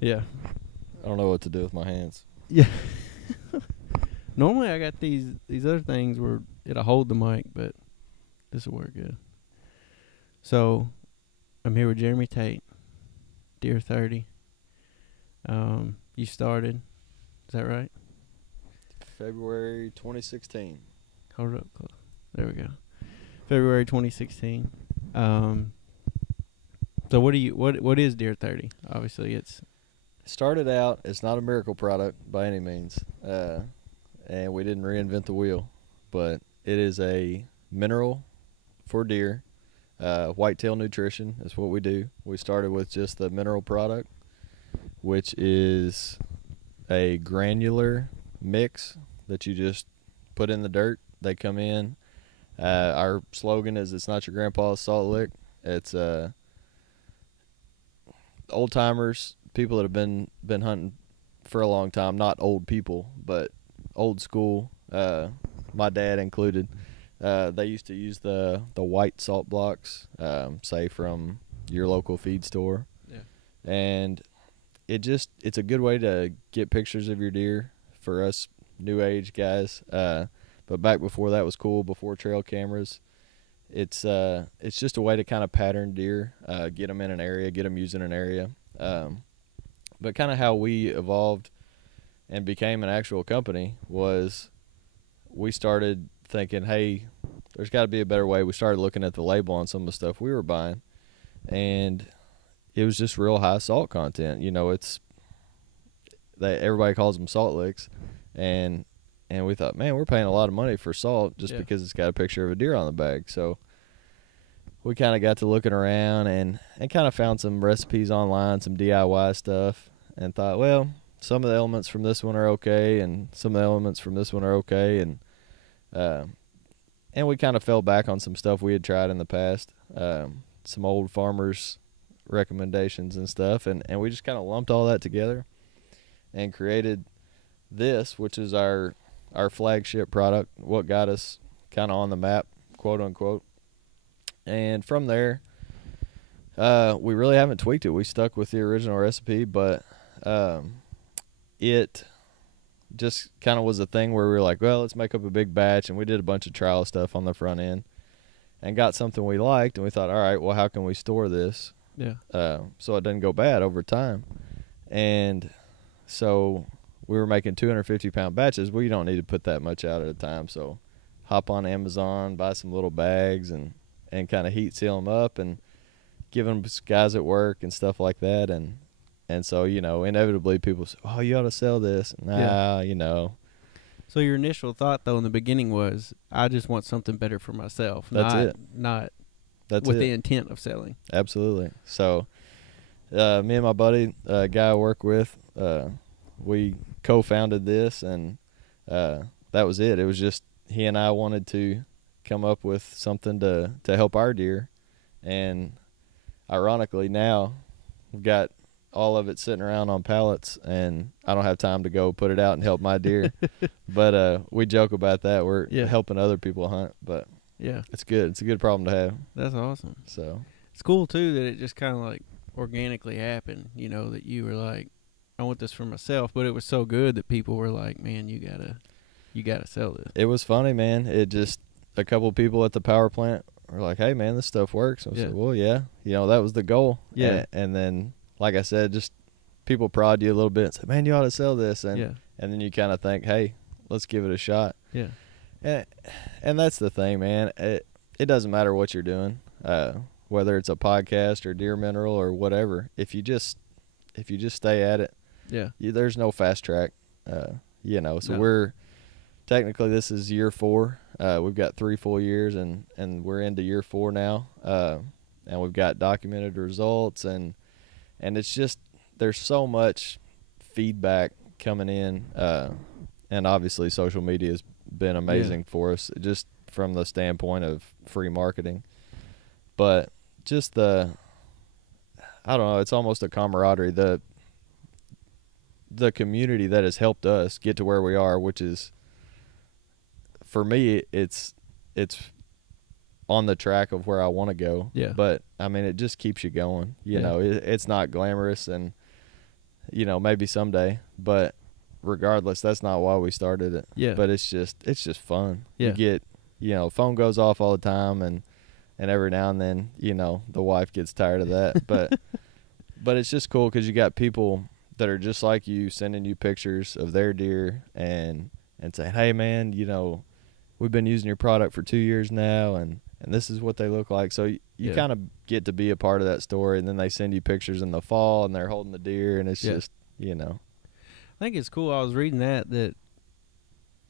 Yeah. I don't know what to do with my hands. Yeah. Normally I got these other things where it'll hold the mic, but this will work good. So I'm here with Jeremy Tate, Dear 30. You started, is that right? February 2016. Hold it up close. There we go. February 2016. So what is Dear 30? Obviously it's Started out, it's not a miracle product by any means, and we didn't reinvent the wheel, but it is a mineral for deer. Whitetail nutrition is what we do. We started with just the mineral product, which is a granular mix that you just put in the dirt. They come in. Our slogan is, it's not your grandpa's salt lick. It's old timers, people that have been hunting for a long time, not old people, but old school, my dad included. They used to use the white salt blocks, say from your local feed store. Yeah. And it's a good way to get pictures of your deer for us new age guys. But back before that was cool, before trail cameras, it's just a way to kind of pattern deer, get them in an area, get them using an area. But kind of how we evolved and became an actual company was we started thinking, hey, there's got to be a better way. We started looking at the label on some of the stuff we were buying, and it was just real high salt content. You know, it's that everybody calls them salt licks, and we thought, man, we're paying a lot of money for salt just because it's got a picture of a deer on the bag. So we kind of got to looking around and kind of found some recipes online, some DIY stuff, and thought, well, some of the elements from this one are okay, and some of the elements from this one are okay, and we kind of fell back on some stuff we had tried in the past, some old farmers' recommendations and stuff, and we just kind of lumped all that together and created this, which is our flagship product, what got us kind of on the map, quote unquote. And from there, we really haven't tweaked it. We stuck with the original recipe, but it just kind of was a thing where we were like, well, let's make up a big batch, and we did a bunch of trial stuff on the front end and got something we liked, and we thought, all right, well, how can we store this so it doesn't go bad over time? And so we were making 250-pound batches. Well, you don't need to put that much out at a time, so hop on Amazon, buy some little bags, and kind of heat seal them up and give them to guys at work and stuff like that. And so, you know, inevitably people say, oh, you ought to sell this. Nah, you know. So your initial thought, though, in the beginning was, I just want something better for myself. That's Not That's with it. the intent of selling. Absolutely. So me and my buddy, a guy I work with, we co-founded this, and that was it. It was just he and I wanted to come up with something to help our deer, and ironically now we've got all of it sitting around on pallets, and I don't have time to go put it out and help my deer. But we joke about that. We're helping other people hunt, but it's good. It's a good problem to have. That's awesome. So it's cool too that it just kind of like organically happened, you know, that you were like, I want this for myself, but it was so good that people were like, man, you gotta sell this. It was funny, man. It just, a couple of people at the power plant were like, hey man, this stuff works. I said, well, yeah, you know, that was the goal. And then, like I said, just people prod you a little bit and say, man, you ought to sell this. And then you kind of think, hey, let's give it a shot. And that's the thing, man. It doesn't matter what you're doing, whether it's a podcast or Deer Mineral or whatever. If you just stay at it, there's no fast track, you know. So we're technically, this is year 4. We've got 3 full years, and we're into year 4 now. And we've got documented results, and it's just, there's so much feedback coming in, and obviously social media has been amazing for us, just from the standpoint of free marketing. But just I don't know, it's almost a camaraderie, the community that has helped us get to where we are, which is, for me, it's on the track of where I want to go. But I mean, it just keeps you going. You know, it's not glamorous, and you know, maybe someday, but regardless, that's not why we started it. Yeah. But it's just fun. Yeah. You get, you know, phone goes off all the time, and every now and then, you know, the wife gets tired of that. But but it's just cool because you got people that are just like you sending you pictures of their deer and saying, hey, man, you know, we've been using your product for 2 years now, and this is what they look like. So you kind of get to be a part of that story, and then they send you pictures in the fall, and they're holding the deer, and it's just, you know. I think it's cool. I was reading that,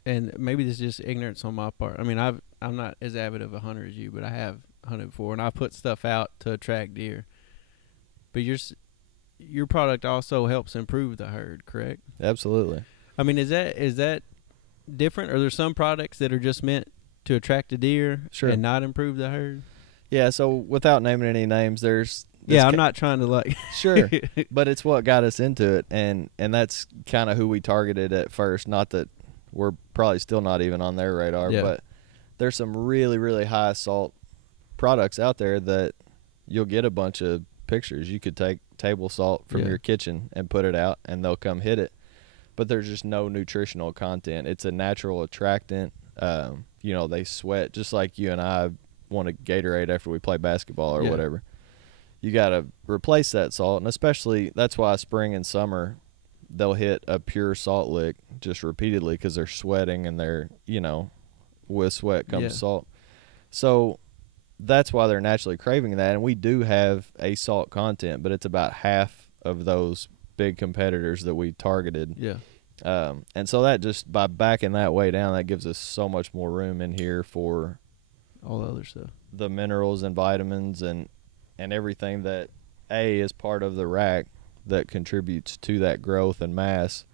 and maybe this is just ignorance on my part. I mean, I'm not as avid of a hunter as you, but I have hunted before, and I put stuff out to attract deer. But your product also helps improve the herd, correct? Absolutely. I mean, is that different? Are there some products that are just meant to attract a deer and not improve the herd? Yeah, so without naming any names, there's I'm not trying to like sure, but it's what got us into it, and that's kind of who we targeted at first. Not that we're probably still not even on their radar, but there's some really, really high salt products out there that you'll get a bunch of pictures. You could take table salt from your kitchen and put it out, and they'll come hit it, but there's just no nutritional content. It's a natural attractant. You know, they sweat just like you and I want a Gatorade after we play basketball or whatever. You got to replace that salt, and especially that's why spring and summer they'll hit a pure salt lick just repeatedly because they're sweating, and they're, you know, with sweat comes salt. So that's why they're naturally craving that, and we do have a salt content, but it's about half of those big competitors that we targeted. And so that just by backing that way down, that gives us so much more room in here for all the other stuff, the minerals and vitamins and everything that is part of the rack that contributes to that growth and mass,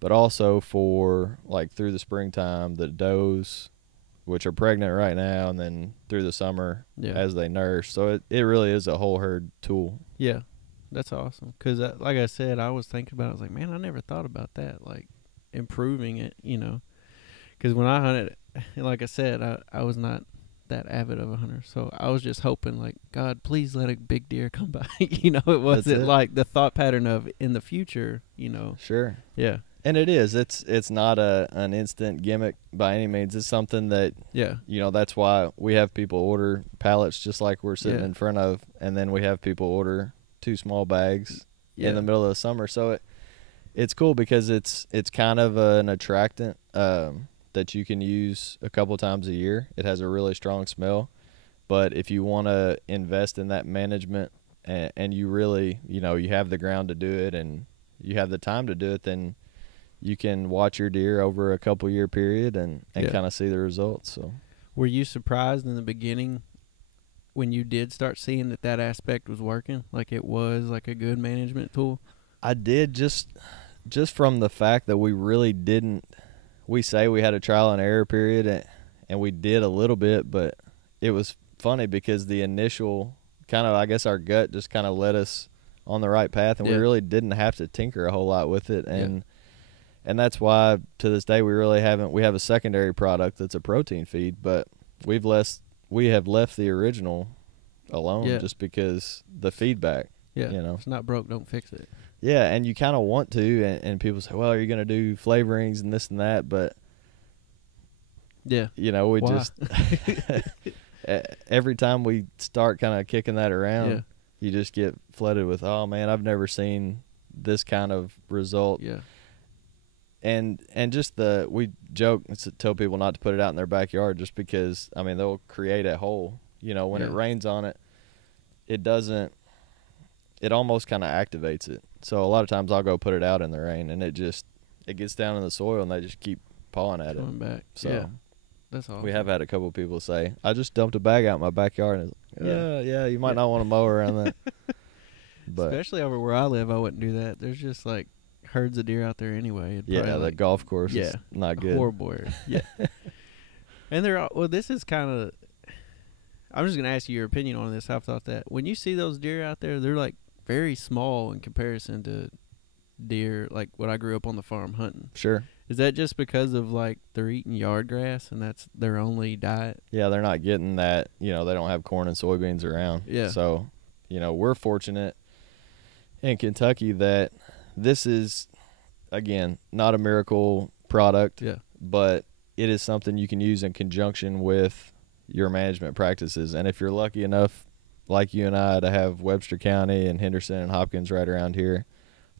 but also for like through the springtime, the does, which are pregnant right now, and then through the summer as they nurse. So it really is a whole herd tool. Yeah, that's awesome. Because like I said, I was thinking about it. I was like, man, I never thought about that, like improving it, you know. Because when I hunted, like I said, I was not that avid of a hunter, so I was just hoping, like, God, please let a big deer come by. You know, it wasn't like the thought pattern of in the future, you know. Sure. Yeah. And it is. It's not an instant gimmick by any means. It's something that, you know, that's why we have people order pallets just like we're sitting in front of, and then we have people order 2 small bags in the middle of the summer. So it's cool because it's kind of an attractant that you can use a couple times a year. It has a really strong smell, but if you want to invest in that management and you really, you know, you have the ground to do it and you have the time to do it, then you can watch your deer over a couple year period and kind of see the results. So, were you surprised in the beginning when you did start seeing that aspect was working? Like it was like a good management tool? I did, just from the fact that we really didn't. We say we had a trial and error period, and we did a little bit, but it was funny because the initial kind of, I guess our gut just kind of led us on the right path, and we really didn't have to tinker a whole lot with it. And that's why to this day we really haven't. We have a secondary product that's a protein feed, but we have left the original alone just because the feedback. Yeah, you know, if it's not broke, don't fix it. Yeah, and you kind of want to, and people say, well, are you going to do flavorings and this and that? But, you know, we just, every time we start kind of kicking that around, you just get flooded with, oh, man, I've never seen this kind of result. Yeah. And just we joke to tell people not to put it out in their backyard just because, I mean, they'll create a hole. You know, when it rains on it, it almost kind of activates it. So a lot of times I'll go put it out in the rain, and it gets down in the soil, and they just keep pawing at it. Back. So that's awesome. We have had a couple of people say, I just dumped a bag out in my backyard. And it's you might not want to mow around that. But especially over where I live, I wouldn't do that. There's just like herds of deer out there anyway. The golf course is not good. Horrible area. Yeah. And this is kind of, I'm just going to ask you your opinion on this. I've thought that when you see those deer out there, they're like very small in comparison to deer like what I grew up on the farm hunting. Sure. Is that just because of like they're eating yard grass and that's their only diet? Yeah, they're not getting that, you know, they don't have corn and soybeans around. Yeah. So, you know, we're fortunate in Kentucky that this is, again, not a miracle product, but it is something you can use in conjunction with your management practices. And if you're lucky enough, like you and I, to have Webster County and Henderson and Hopkins right around here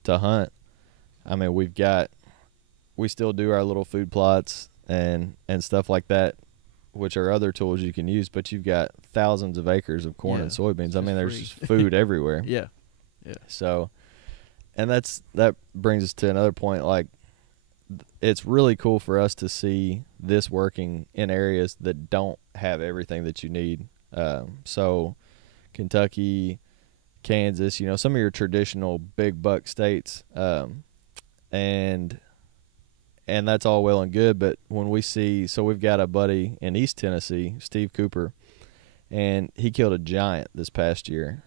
to hunt, I mean, we still do our little food plots and stuff like that, which are other tools you can use, but you've got thousands of acres of corn and soybeans. I mean, there's just food everywhere. Yeah. So, and that brings us to another point. Like, it's really cool for us to see this working in areas that don't have everything that you need. So Kentucky, Kansas, some of your traditional big buck states, and that's all well and good. But when we see, so we've got a buddy in East Tennessee, Steve Cooper, and he killed a giant this past year,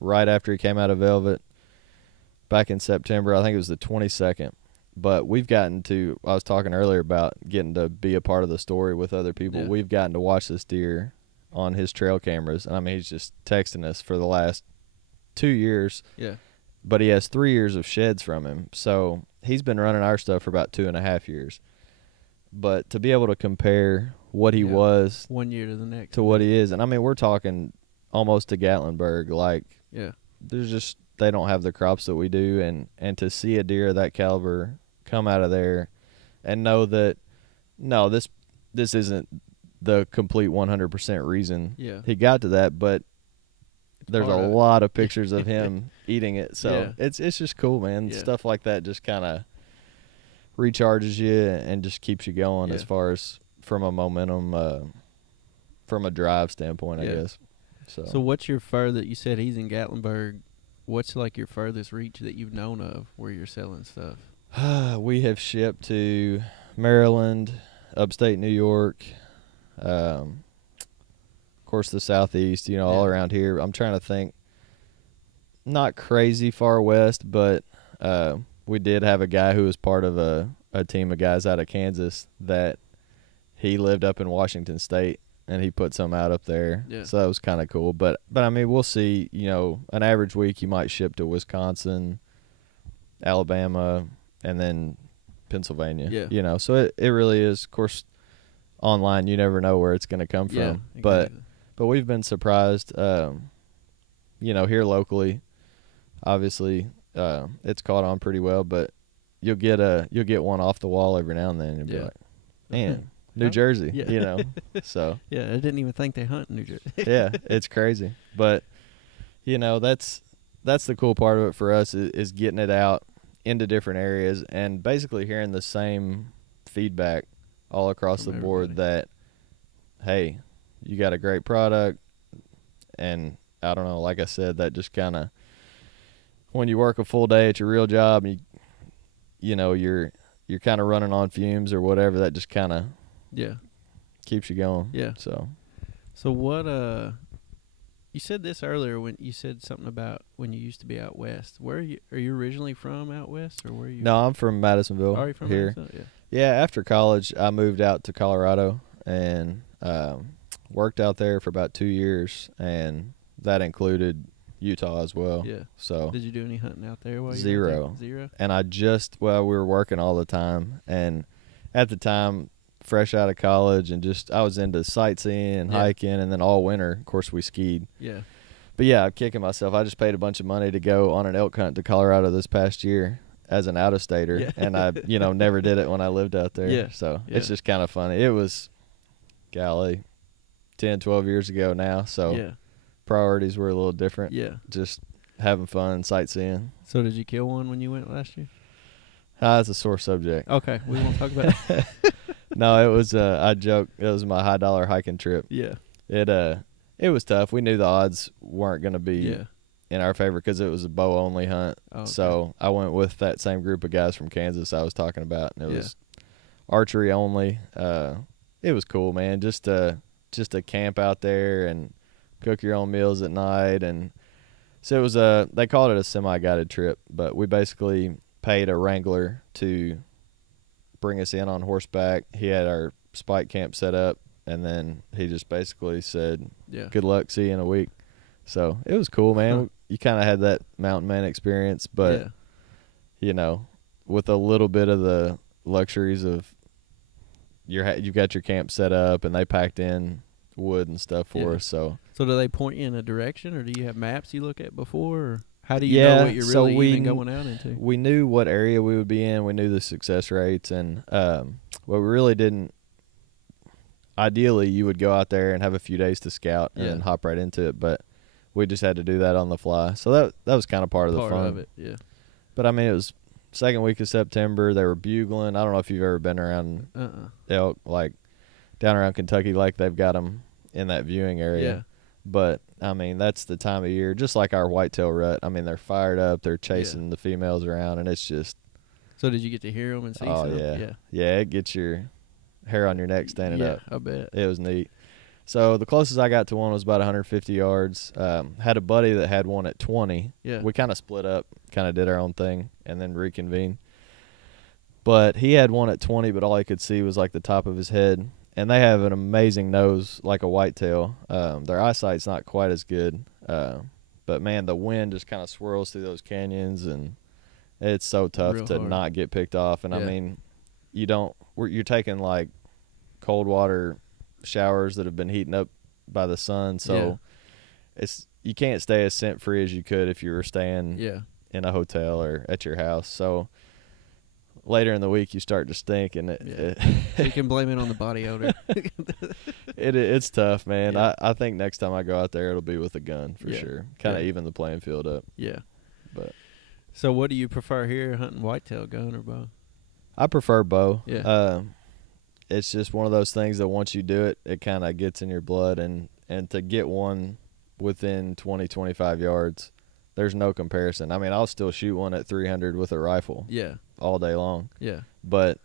right after he came out of Velvet back in September. I think it was the 22nd. But we've gotten to, I was talking earlier about getting to be a part of the story with other people. Yeah. We've gotten to watch this deer on his trail cameras. And I mean, he's just texting us for the last 2 years. Yeah. But he has 3 years of sheds from him. So he's been running our stuff for about 2.5 years. But to be able to compare what he was 1 year to the next to what he is, and I mean, we're talking almost to Gatlinburg. Like, there's just, they don't have the crops that we do. And to see a deer of that caliber come out of there and know that, no, this isn't the complete 100% reason he got to that, but there's a lot of pictures of him eating it. So it's just cool, man. Yeah. Stuff like that just kind of recharges you and just keeps you going as far as from a momentum, from a drive standpoint, I guess. So what's your further, you said he's in Gatlinburg. What's like your furthest reach that you've known of where you're selling stuff? We have shipped to Maryland, upstate New York, of course the Southeast, all around here. I'm trying to think, not crazy far west, but we did have a guy who was part of a team of guys out of Kansas that he lived up in Washington State, and he put some out up there. Yeah. So that was kind of cool. But I mean, we'll see, an average week you might ship to Wisconsin, Alabama, and then Pennsylvania. Yeah. So it really is, of course, online you never know where it's going to come from. Yeah, exactly. But we've been surprised, here locally. Obviously, it's caught on pretty well, but you'll get one off the wall every now and then and be like, man, New Jersey, so. Yeah, I didn't even think they hunt in New Jersey. Yeah, it's crazy. But, that's the cool part of it for us is getting it out into different areas and basically hearing the same feedback all across the board that, hey, you got a great product. And I don't know, like I said, that just kind of, when you work a full day at your real job and you're kind of running on fumes or whatever, that just kind of keeps you going. Yeah. So what you said this earlier when you said something about when you used to be out west. Where are you originally from, out west, or where are you? No, I'm from Madisonville. Are you from here? Madisonville? Yeah, after college I moved out to Colorado and worked out there for about 2 years, and that included Utah as well. Yeah. So did you do any hunting out there while you Zero. And we were working all the time, and at the time, fresh out of college, and just I was into sightseeing and hiking, and then all winter, of course, we skied. Yeah. But yeah, I'm kicking myself. I just paid a bunch of money to go on an elk hunt to Colorado this past year as an out-of-stater, and I, never did it when I lived out there. Yeah. So it's just kind of funny. It was, golly, 10, 12 years ago now, so priorities were a little different. Yeah. Just having fun, sightseeing. So did you kill one when you went last year? That's a sore subject. Okay, we won't talk about it. No, it was, I joke, it was my high-dollar hiking trip. Yeah. It was tough. We knew the odds weren't going to be in our favor because it was a bow-only hunt. Oh, okay. So I went with that same group of guys from Kansas I was talking about, and it was archery only. It was cool, man, just to camp out there and cook your own meals at night. And so it was they called it a semi-guided trip, but we basically paid a wrangler to bring us in on horseback. He had our spike camp set up, and then he just basically said, good luck, see you in a week. So it was cool, man. You kind of had that mountain man experience, but you know, with a little bit of the luxuries of you've got your camp set up and they packed in wood and stuff for us. So do they point you in a direction, or do you have maps you look at before, or how do you know what you're really even going out into? We knew what area we would be in. We knew the success rates, and what we really didn't. Ideally, you would go out there and have a few days to scout and then hop right into it, but we just had to do that on the fly. So that was kind of part of the fun of it, yeah. But I mean, it was second week of September. They were bugling. I don't know if you've ever been around elk, like down around Kentucky Lake. They've got them in that viewing area. Yeah. But I mean, that's the time of year, just like our whitetail rut. I mean, they're fired up. They're chasing the females around, and it's just. So did you get to hear them and see some? Yeah. It gets your hair on your neck standing up. I bet. It was neat. So the closest I got to one was about 150 yards. Had a buddy that had one at 20. Yeah. We kind of split up, kind of did our own thing, and then reconvened. But he had one at 20, but all he could see was like the top of his head. And they have an amazing nose, like a whitetail. Their eyesight's not quite as good. But, man, the wind just kind of swirls through those canyons, and it's so tough to not get picked off. And, I mean, you're taking, like, cold water showers that have been heating up by the sun. So you can't stay as scent free as you could if you were staying in a hotel or at your house. So later in the week you start to stink, and so you can blame it on the body odor. It's tough, man. I think next time I go out there it'll be with a gun for sure. Kind of even the playing field up. But so what do you prefer here, hunting whitetail, gun or bow? I prefer bow. It's just one of those things that once you do it, it kind of gets in your blood, and to get one within 20, 25 yards, there's no comparison. I mean, I'll still shoot one at 300 with a rifle all day long. But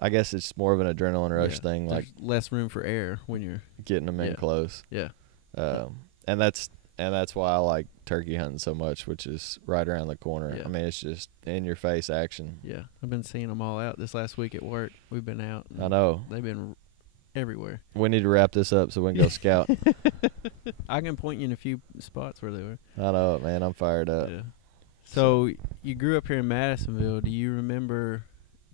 I guess it's more of an adrenaline rush thing. There's like less room for air when you're getting them in close. And that's why I like turkey hunting so much, which is right around the corner. I mean, it's just in your face action. I've been seeing them all out this last week at work. We've been out. I know. They've been everywhere. We need to wrap this up so we can go scout. I can point you in a few spots where they were. I know it, man. I'm fired up. So you grew up here in Madisonville. Do you remember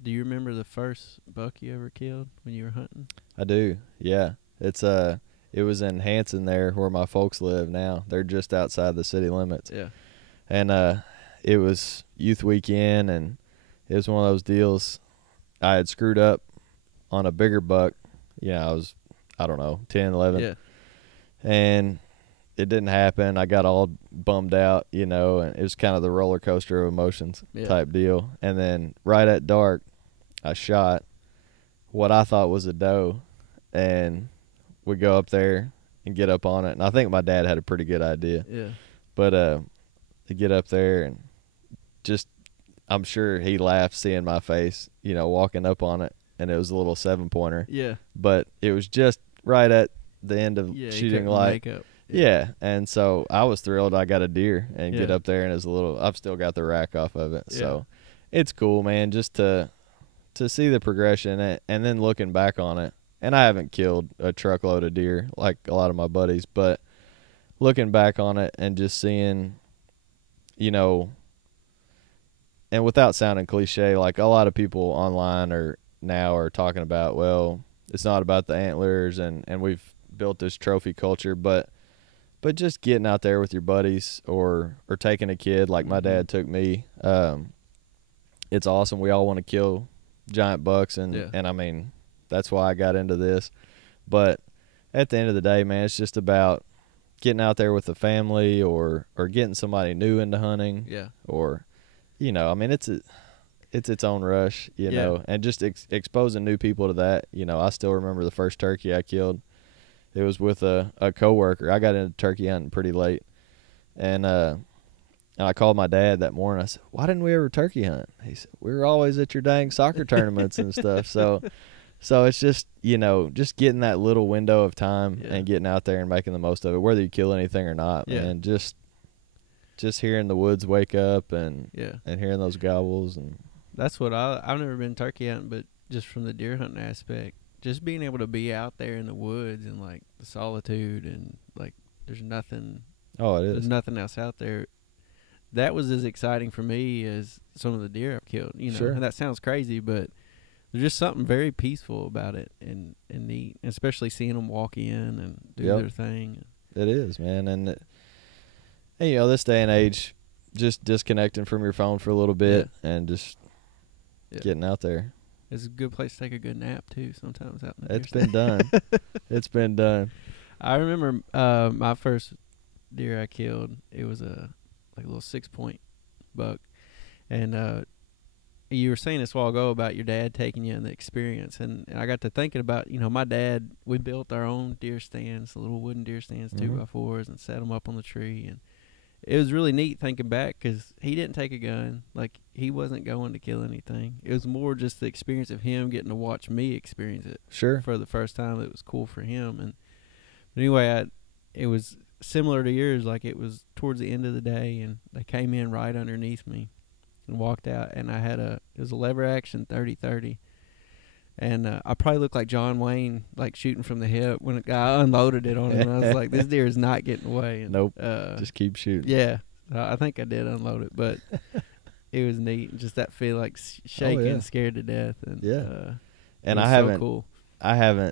the first buck you ever killed when you were hunting? I do. Yeah. It was in Hanson there where my folks live now. They're just outside the city limits. And it was youth weekend, and it was one of those deals. I had screwed up on a bigger buck. I was, I don't know, 10, 11. And it didn't happen. I got all bummed out, and it was kind of the roller coaster of emotions type deal. And then right at dark, I shot what I thought was a doe, and we go up there and get up on it. And I think my dad had a pretty good idea. But to get up there and just, I'm sure he laughed seeing my face, walking up on it. And it was a little 7-pointer. But it was just right at the end of shooting light. And so I was thrilled I got a deer and get up there, and it's I've still got the rack off of it. So it's cool, man, just to see the progression and then looking back on it. And I haven't killed a truckload of deer like a lot of my buddies, but looking back on it and just seeing, and without sounding cliche, like a lot of people online are talking about, well, it's not about the antlers and we've built this trophy culture, but just getting out there with your buddies or taking a kid like my dad took me, it's awesome. We all want to kill giant bucks, and I mean, that's why I got into this. But at the end of the day, man, it's just about getting out there with the family or getting somebody new into hunting. Or, I mean, it's its own rush, and just exposing new people to that. I still remember the first turkey I killed. It was with a coworker. I got into turkey hunting pretty late. And I called my dad that morning. I said, why didn't we ever turkey hunt? He said, we were always at your dang soccer tournaments and stuff. So it's just, just getting that little window of time and getting out there and making the most of it, whether you kill anything or not, man. Just hearing the woods wake up and hearing those gobbles. And that's what I've never been turkey hunting, but just from the deer hunting aspect, just being able to be out there in the woods and like the solitude and like there's nothing. Oh, it is. There's nothing else out there. that was as exciting for me as some of the deer I've killed. You know, Sure. and that sounds crazy, but there's just something very peaceful about it and neat, especially seeing them walk in and do their thing. It is, man, and you know, this day and age, just disconnecting from your phone for a little bit and just getting out there. It's a good place to take a good nap too. Sometimes out in the It's been done. It's been done. I remember my first deer I killed. It was a little 6-point buck, and you were saying this a while ago about your dad taking you in the experience, and I got to thinking about, you know, my dad. We built our own deer stands, little wooden deer stands, 2x4s, and set them up on the tree, and it was really neat thinking back because he didn't take a gun. Like, he wasn't going to kill anything. It was more just the experience of him getting to watch me experience it. Sure. For the first time, it was cool for him. And but anyway, it was similar to yours. Like, it was towards the end of the day, and they came in right underneath me and walked out, and it was a lever action 30-30. And I probably looked like John Wayne, like shooting from the hip when a guy unloaded it on him. And I was like, this deer is not getting away. And, nope. Just keep shooting. Yeah. I think I did unload it, but it was neat. Just that feel like shaking, scared to death. And, and I haven't,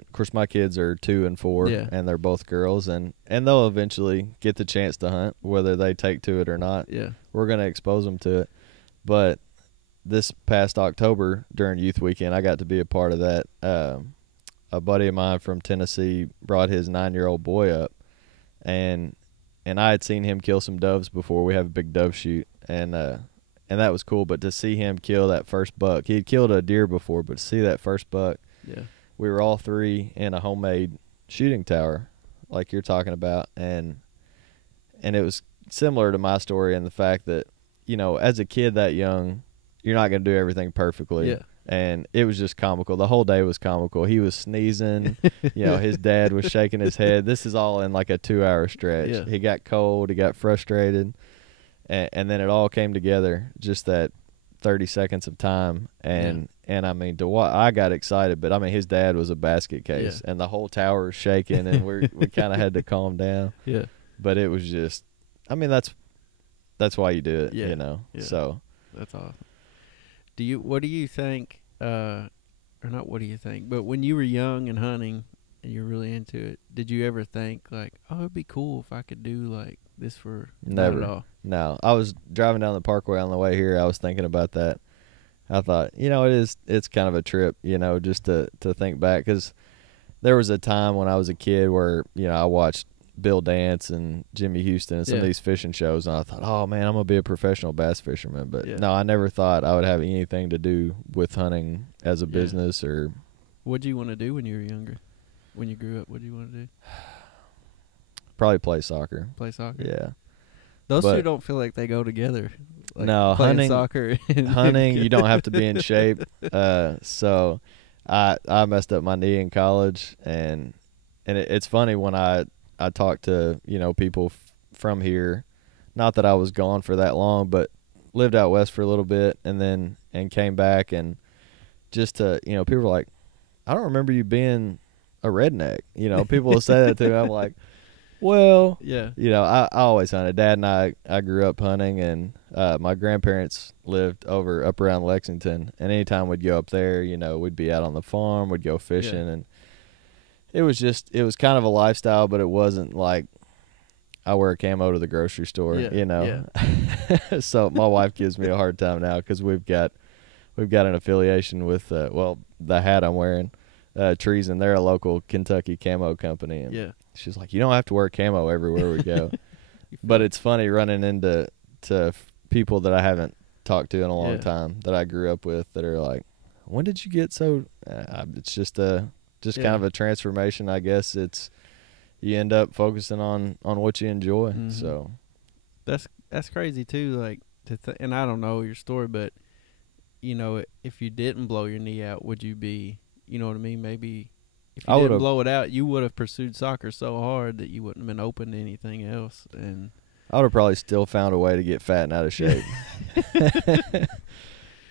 of course, my kids are 2 and 4, and they're both girls, and they'll eventually get the chance to hunt, whether they take to it or not. Yeah. We're going to expose them to it. But this past October during youth weekend, I got to be a part of that. A buddy of mine from Tennessee brought his 9-year-old boy up, and I had seen him kill some doves before. We have a big dove shoot, and that was cool. But to see him kill that first buck, he had killed a deer before, but to see that first buck, we were all 3 in a homemade shooting tower, like you're talking about, and it was similar to my story in the fact that, you know, as a kid that young, you're not going to do everything perfectly. Yeah. And it was just comical. The whole day was comical. He was sneezing. You know, his dad was shaking his head. This is all in like a 2-hour stretch. Yeah. He got cold. He got frustrated. And then it all came together, just that 30 seconds of time. And I mean, I got excited, but I mean, his dad was a basket case, and the whole tower was shaking, and we kind of had to calm down. Yeah. But it was just, I mean, that's why you do it, you know. Yeah. So that's awesome. What do you think, or not what do you think, but when you were young and hunting and you're really into it, did you ever think like, oh, it'd be cool if I could do like this for never? Not at all? No. I was driving down the parkway on the way here. I was thinking about that. I thought, you know, it's kind of a trip, you know, just to think back, because there was a time when I was a kid where, you know, I watched Bill Dance and Jimmy Houston and some of these fishing shows, and I thought, oh man, I'm gonna be a professional bass fisherman. But no, I never thought I would have anything to do with hunting as a business. Or what'd you want to do when you were younger? When you grew up, what'd you want to do? Probably play soccer. Play soccer? Yeah. Those two don't feel like they go together. Like no, hunting, soccer. Hunting, you don't have to be in shape. So I messed up my knee in college, and it's funny when I talked to, you know, people from here, not that I was gone for that long, but lived out west for a little bit and came back, and just to, you know, people were like, I don't remember you being a redneck. You know, people will say that to me. I'm like, well, you know, I always hunted. Dad and I grew up hunting, and my grandparents lived up around Lexington, and anytime we'd go up there, you know, we'd be out on the farm, we'd go fishing, and it was kind of a lifestyle, but it wasn't like I wear a camo to the grocery store, you know. So my wife gives me a hard time now because we've got an affiliation with the hat I'm wearing, Trees, and they're a local Kentucky camo company, and she's like, you don't have to wear camo everywhere we go. But it's funny running into people that I haven't talked to in a long time that I grew up with that are like, when did you get so? It's just kind of a transformation, I guess. It's you end up focusing on what you enjoy. Mm-hmm. So that's crazy too. Like and I don't know your story, but you know, if you didn't blow your knee out, would you be? You know what I mean? Maybe if you didn't blow it out, you would have pursued soccer so hard that you wouldn't have been open to anything else. And I would have probably still found a way to get fat and out of shape.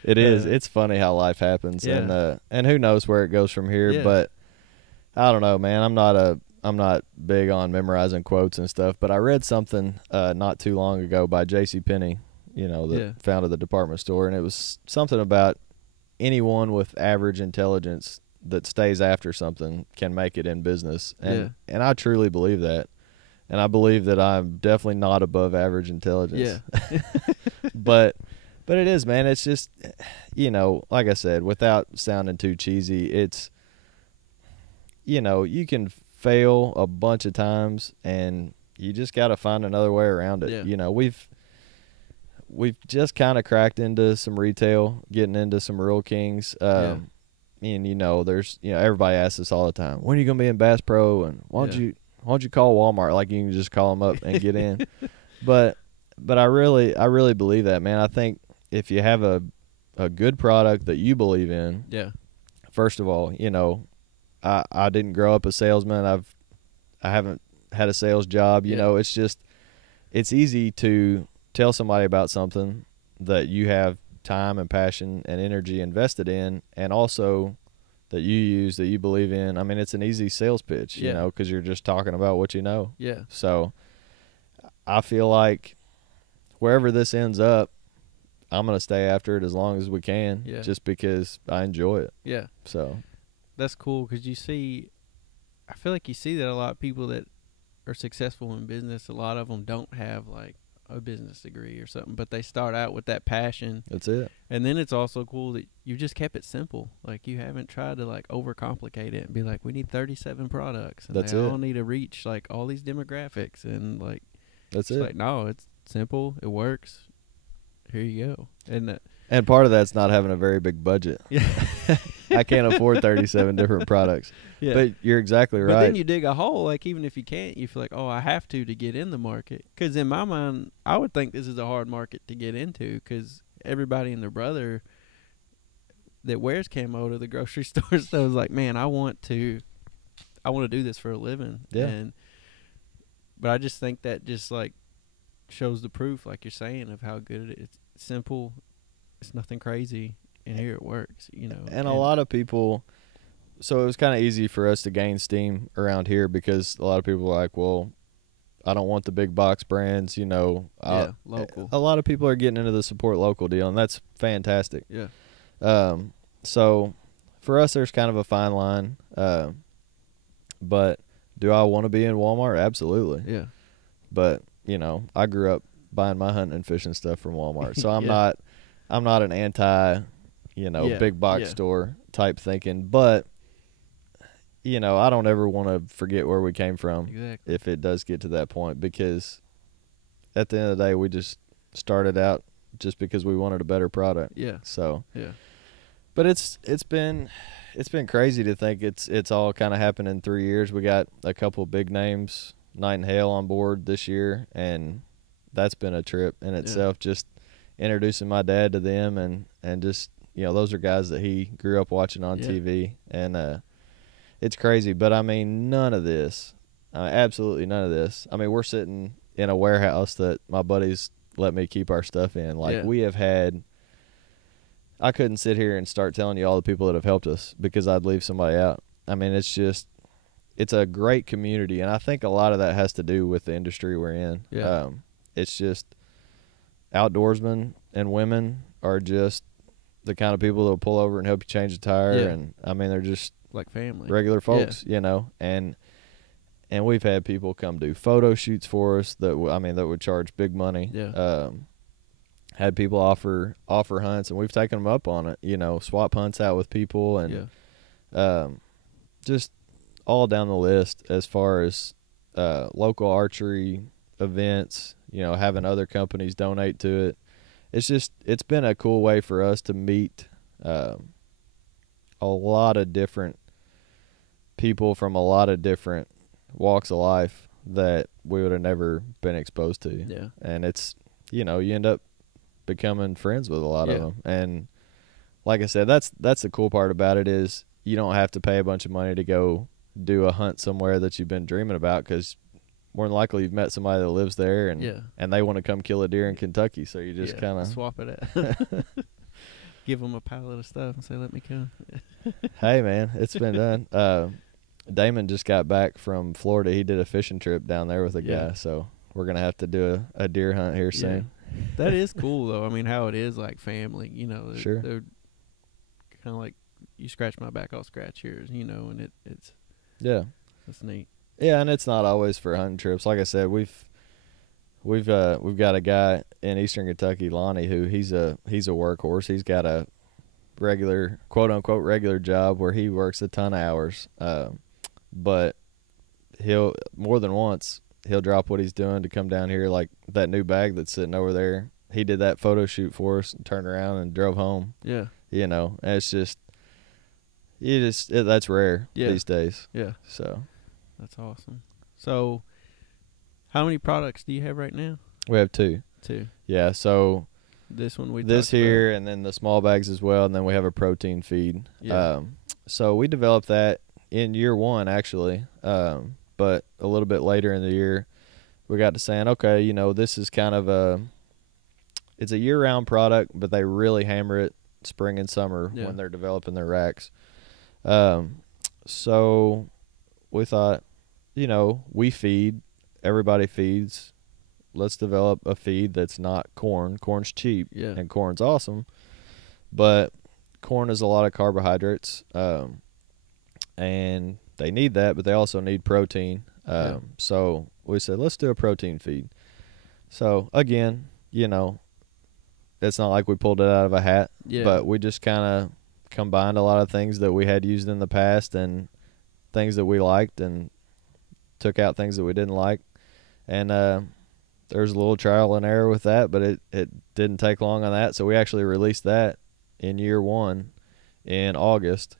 It is. It's funny how life happens, and who knows where it goes from here. But I don't know, man. I'm not big on memorizing quotes and stuff. But I read something not too long ago by J.C. Penney, that founded the department store, and it was something about anyone with average intelligence that stays after something can make it in business. And I truly believe that. And I believe that I'm definitely not above average intelligence. Yeah. But it is, man. It's just, like I said, without sounding too cheesy, it's, you can fail a bunch of times and you just got to find another way around it. Yeah. We've just kind of cracked into some retail, getting into some Rural Kings. And there's, everybody asks us all the time, when are you going to be in Bass Pro? And why don't you call Walmart? Like, you can just call them up and get in. But I really believe that, man. I think if you have a good product that you believe in, first of all, I didn't grow up a salesman. I haven't had a sales job. It's just, it's easy to tell somebody about something that you have time and passion and energy invested in, and also that you use, that you believe in. I mean, it's an easy sales pitch, because you're just talking about what you know. Yeah. So I feel like wherever this ends up, I'm going to stay after it as long as we can, just because I enjoy it. Yeah. So that's cool, because I feel like you see that a lot of people that are successful in business, a lot of them don't have like a business degree or something, but they start out with that passion. That's it. And then it's also cool that you just kept it simple. Like, you haven't tried to like overcomplicate it and be like, we need 37 products. And that's they it. all need to reach like all these demographics, and like, that's it. Like, no, it's simple. It works. Here you go. And part of that's not having a very big budget. Yeah. I can't afford 37 different products. Yeah. But you're exactly right. But then you dig a hole. Like, even if you can't, you feel like, oh, I have to get in the market. Because in my mind, I would think this is a hard market to get into, because everybody and their brother that wears camo to the grocery store so is like, man, I want to do this for a living. Yeah. But I just think that just like shows the proof, like you're saying, of how good it is. It's simple. It's nothing crazy. And here it works, And a lot of people, so it was kind of easy for us to gain steam around here, because a lot of people are like, well, I don't want the big box brands, local. A lot of people are getting into the support local deal, and that's fantastic. Yeah. So for us, there's kind of a fine line. But do I want to be in Walmart? Absolutely. Yeah. But, I grew up buying my hunting and fishing stuff from Walmart. So I'm not an anti, big box store type thinking. But, I don't ever want to forget where we came from. Exactly. If it does get to that point, because at the end of the day, we just started out just because we wanted a better product. Yeah. So, yeah. But it's been crazy to think it's all kind of happened in 3 years. We got a couple big names, Night and Hail, on board this year, and that's been a trip in itself. Just introducing my dad to them, and just, those are guys that he grew up watching on TV, and it's crazy. But I mean, none of this, absolutely none of this. I mean, we're sitting in a warehouse that my buddies let me keep our stuff in. Like, we have had, I couldn't sit here and start telling you all the people that have helped us, because I'd leave somebody out. I mean, it's a great community, and I think a lot of that has to do with the industry we're in. Yeah. It's just outdoorsmen and women are just the kind of people that will pull over and help you change a tire. Yeah. And I mean, they're just like family, regular folks, and we've had people come do photo shoots for us that would charge big money. Yeah. Had people offer hunts, and we've taken them up on it, swap hunts out with people, and just all down the list as far as local archery events, having other companies donate to it. It's been a cool way for us to meet a lot of different people from a lot of different walks of life that we would have never been exposed to. Yeah. And it's, you end up becoming friends with a lot of them. And like I said, that's the cool part about it, is you don't have to pay a bunch of money to go do a hunt somewhere that you've been dreaming about, because more than likely you've met somebody that lives there, and they want to come kill a deer in Kentucky, so you just kind of swap it out. Give them a pallet of stuff and say, let me come. Hey, man, it's been done. Damon just got back from Florida. He did a fishing trip down there with a guy, so we're going to have to do a deer hunt here soon. That is cool though. I mean, how it is like family. You know, Sure. They're kind of like you scratch my back, I'll scratch yours. You know, and it's that's neat. Yeah, and it's not always for hunting trips. Like I said, we've got a guy in Eastern Kentucky, Lonnie, who he's a workhorse. He's got a regular, quote unquote, regular job where he works a ton of hours. But he'll more than once he'll drop what he's doing to come down here, like that new bag that's sitting over there. He did that photo shoot for us and turned around and drove home. Yeah. You know, and it's just that's rare these days. Yeah. So that's awesome. So how many products do you have right now? we have two. Yeah, so this one this here, and then the small bags as well, and then we have a protein feed. Yeah. So we developed that in year one, actually, but a little bit later in the year, we got to saying, okay, you know, this is kind of it's a year-round product, but they really hammer it spring and summer when they're developing their racks. So we thought, you know, we feed, everybody feeds. Let's develop a feed that's not corn. Corn's cheap, and corn's awesome, but corn is a lot of carbohydrates, and they need that, but they also need protein. So we said, let's do a protein feed. So again, you know, it's not like we pulled it out of a hat, but we just kind of combined a lot of things that we had used in the past and things that we liked, and took out things that we didn't like. And there's a little trial and error with that, but it didn't take long on that. So we actually released that in year one in August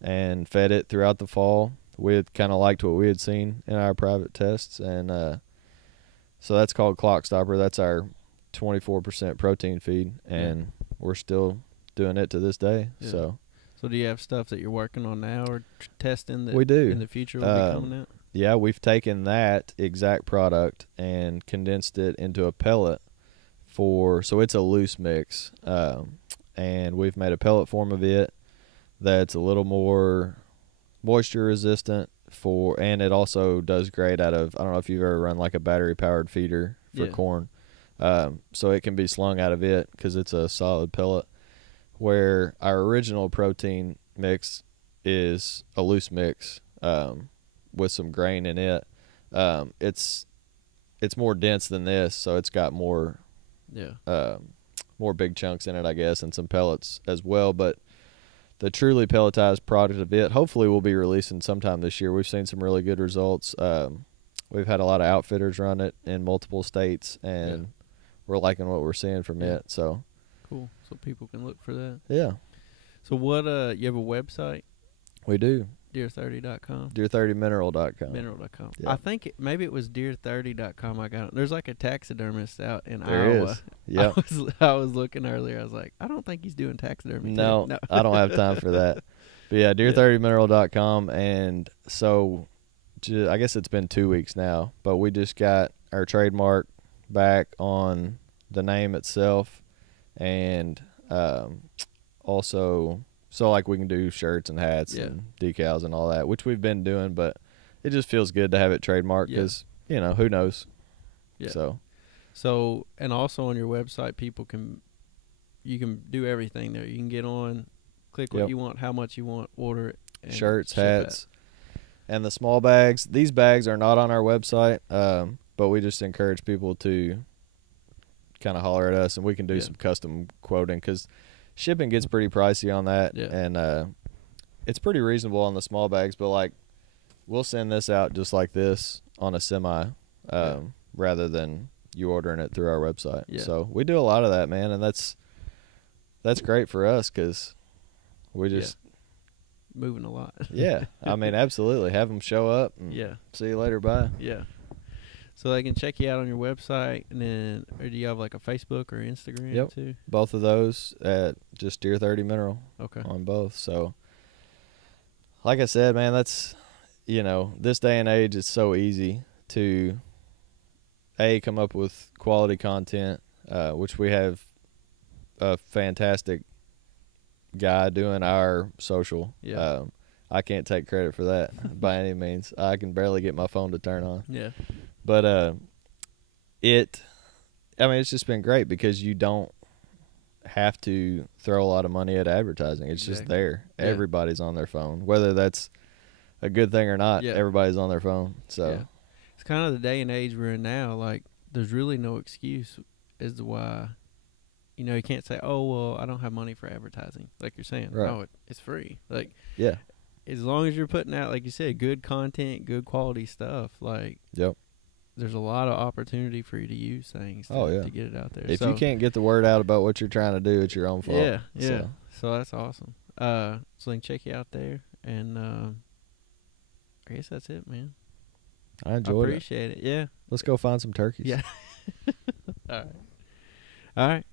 and fed it throughout the fall. We had kind of liked what we had seen in our private tests, and so that's called Clock Stopper. That's our 24% protein feed, and we're still doing it to this day. So do you have stuff that you're working on now or testing that we do in the future will be coming out? Yeah, we've taken that exact product and condensed it into a pellet so it's a loose mix, and we've made a pellet form of it that's a little more moisture resistant and it also does great out of, I don't know if you've ever run like a battery powered feeder for corn. So it can be slung out of it because it's a solid pellet, where our original protein mix is a loose mix with some grain in it. It's more dense than this, so it's got more big chunks in it, I guess, and some pellets as well. But the truly pelletized product of it hopefully we'll be releasing sometime this year. We've seen some really good results. We've had a lot of outfitters run it in multiple states, and we're liking what we're seeing from it. So cool. So people can look for that. Yeah. So what you have a website? We do. Deer30.com. Deer30mineral.com. Mineral.com. Yeah. I think maybe it was deer30.com. I got it. There's like a taxidermist out in there Iowa. Is. Yeah. I was looking earlier. I was like, I don't think he's doing taxidermy. No, I don't have time for that. But yeah, deer30mineral.com. And so I guess it's been 2 weeks now, but we just got our trademark back on the name itself, and also so like we can do shirts and hats and decals and all that, which we've been doing, but it just feels good to have it trademarked because you know, who knows. So and also on your website you can do everything there. You can get on, click what you want, how much you want, order it, and shirts, hats, and the small bags. These bags are not on our website, but we just encourage people to kind of holler at us, and we can do some custom quoting because shipping gets pretty pricey on that, and it's pretty reasonable on the small bags. But like, we'll send this out just like this on a semi, rather than you ordering it through our website. So we do a lot of that, man, and that's great for us because we just moving a lot. I mean, absolutely. Have them show up and see you later, bye. So they can check you out on your website, and then, or do you have like a Facebook or Instagram too? Both of those at just Deer30Mineral. Okay. On both. So like I said, man, that's, you know, this day and age, it's so easy to come up with quality content, which we have a fantastic guy doing our social. I can't take credit for that by any means. I can barely get my phone to turn on. But I mean, it's just been great because you don't have to throw a lot of money at advertising. It's just there. Yeah. Everybody's on their phone, whether that's a good thing or not. Yeah. Everybody's on their phone. So it's kind of the day and age we're in now. Like, there's really no excuse as to why, you know, you can't say, oh, well, I don't have money for advertising. Like you're saying, right. No, it's free. Like, yeah, as long as you're putting out, like you said, good content, good quality stuff, like, yep. There's a lot of opportunity for you to use things to get it out there. If you can't get the word out about what you're trying to do, it's your own fault. Yeah, yeah. So that's awesome. So they can check you out there, and I guess that's it, man. I enjoyed it. Appreciate it. Yeah. Let's go find some turkeys. Yeah. All right.